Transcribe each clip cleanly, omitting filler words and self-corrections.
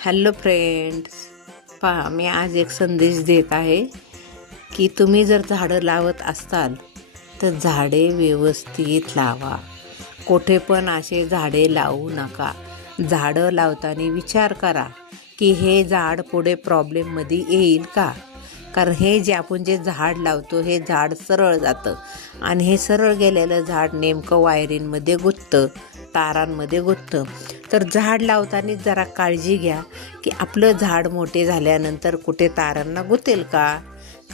Hello friends, पहा मी आज एक संदेश देत आहे की तुम्ही जर झाडं लावत असाल तर झाडे व्यवस्थित लावा. कोठे पण असे झाडे लावू नका. झाडं लावताना विचार करा की हे झाड पुढे प्रॉब्लेममध्ये येईल का. कारण हे जे आपण जे झाड लावतो हे झाड सरळ जातं आणि हे सरळ गेलेलं झाड नेमकं वायरिंगमध्ये गुंततं, तारांमध्ये गुंततं. तर झाड लावताना जरा काळजी घ्या की आपलं झाड मोठे झाल्यानंतर कुठे तारांना गुंतेल का,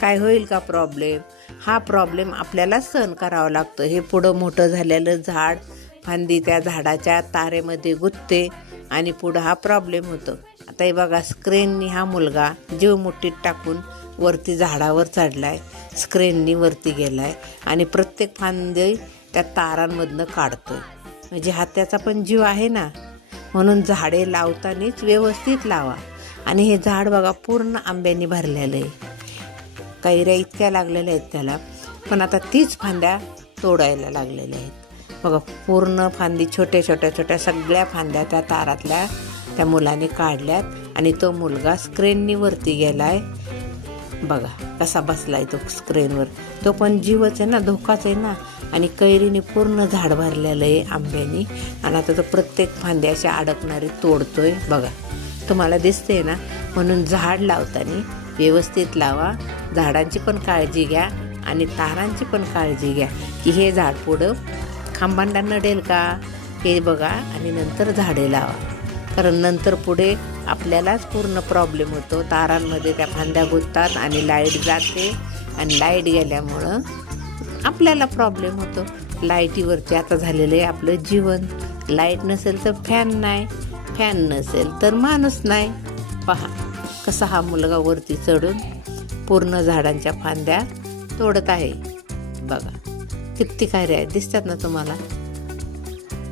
काय होईल का प्रॉब्लेम. हा प्रॉब्लेम आपल्याला सहन करावा लागतो. हे पुढं मोठं झालेलं झाड फांदी त्या झाडाच्या तारेमध्ये गुंतते आणि पुढं हा प्रॉब्लेम होतो. आता हे बघा, स्क्रेननी हा मुलगा जीव मुठीत टाकून वरती झाडावर चढलाय, स्क्रेननी वरती गेलाय आणि प्रत्येक फांदी त्या तारांमधनं काढतोय. म्हणजे हा त्याचा पण जीव आहे ना. म्हणून झाडे लावतानाच व्यवस्थित लावा. आणि हे झाड बघा पूर्ण आंब्याने भरलेलं आहे, कैऱ्या इतक्या लागलेल्या आहेत त्याला, पण आता तीच फांद्या तोडायला लागलेल्या आहेत. बघा पूर्ण फांदी छोट्या छोट्या छोट्या सगळ्या फांद्या त्या तारातल्या त्या मुलाने काढल्यात आणि तो मुलगा स्क्रीननी वरती गेलाय. बघा कसा बसलाय तो स्क्रीनवर. तो पण जीवच आहे ना, धोकाच आहे ना. आणि कैरीने पूर्ण झाड भरलेलं आहे आंब्यानी आणि आता तो प्रत्येक फांद्या अशा अडकणारी तोडतोय. बघा तुम्हाला दिसते ना. म्हणून झाड लावताना व्यवस्थित लावा. झाडांची पण काळजी घ्या आणि तारांची पण काळजी घ्या की हे झाड पुढं खांबांना नडेल का हे बघा आणि नंतर झाडे लावा. कारण नंतर पुढे आपल्यालाच पूर्ण प्रॉब्लेम होतो. तारांमध्ये त्या फांद्या गुंततात आणि लाईट जाते आणि लाईट गेल्यामुळं आपल्याला प्रॉब्लेम होतो. लाईटीवरती आता झालेलं आहे आपलं जीवन. लाईट नसेल तर फॅन नाही, फॅन नसेल तर माणूस नाही. पहा कसा हा मुलगा वरती चढून पूर्ण झाडांच्या फांद्या तोडत आहे. बघा किती कैऱ्या आहेत, दिसतात ना तुम्हाला.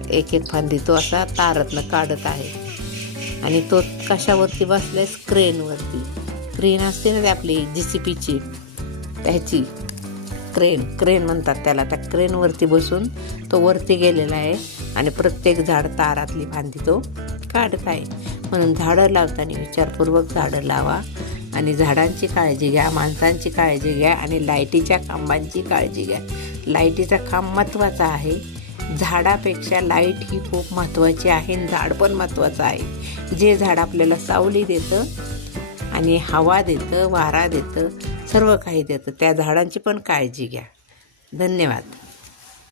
एक एक फांदी तो असा तारातनं काढत आहे. आणि तो कशावरती बसलाय, क्रेनवरती. क्रेन असते ना ती आपली JCBची, त्याची क्रेन म्हणतात त्याला. त्या क्रेनवरती बसून तो वरती गेलेला आहे आणि प्रत्येक झाड तारातली फांदी तो काढत आहे. म्हणून झाडं लावताना विचारपूर्वक झाडं लावा आणि झाडांची काळजी घ्या, माणसांची काळजी घ्या आणि लाईटीच्या खांबांची काळजी घ्या. लाईटीचा खांब महत्त्वाचा आहे. झाडापेक्षा लाईट ही खूप महत्त्वाची आहे आणि झाड पण महत्त्वाचं आहे. जे झाड आपल्याला सावली देतं आणि हवा देतं, वारा देतं, सर्व काही देतं, त्या झाडांची पण काळजी घ्या. धन्यवाद.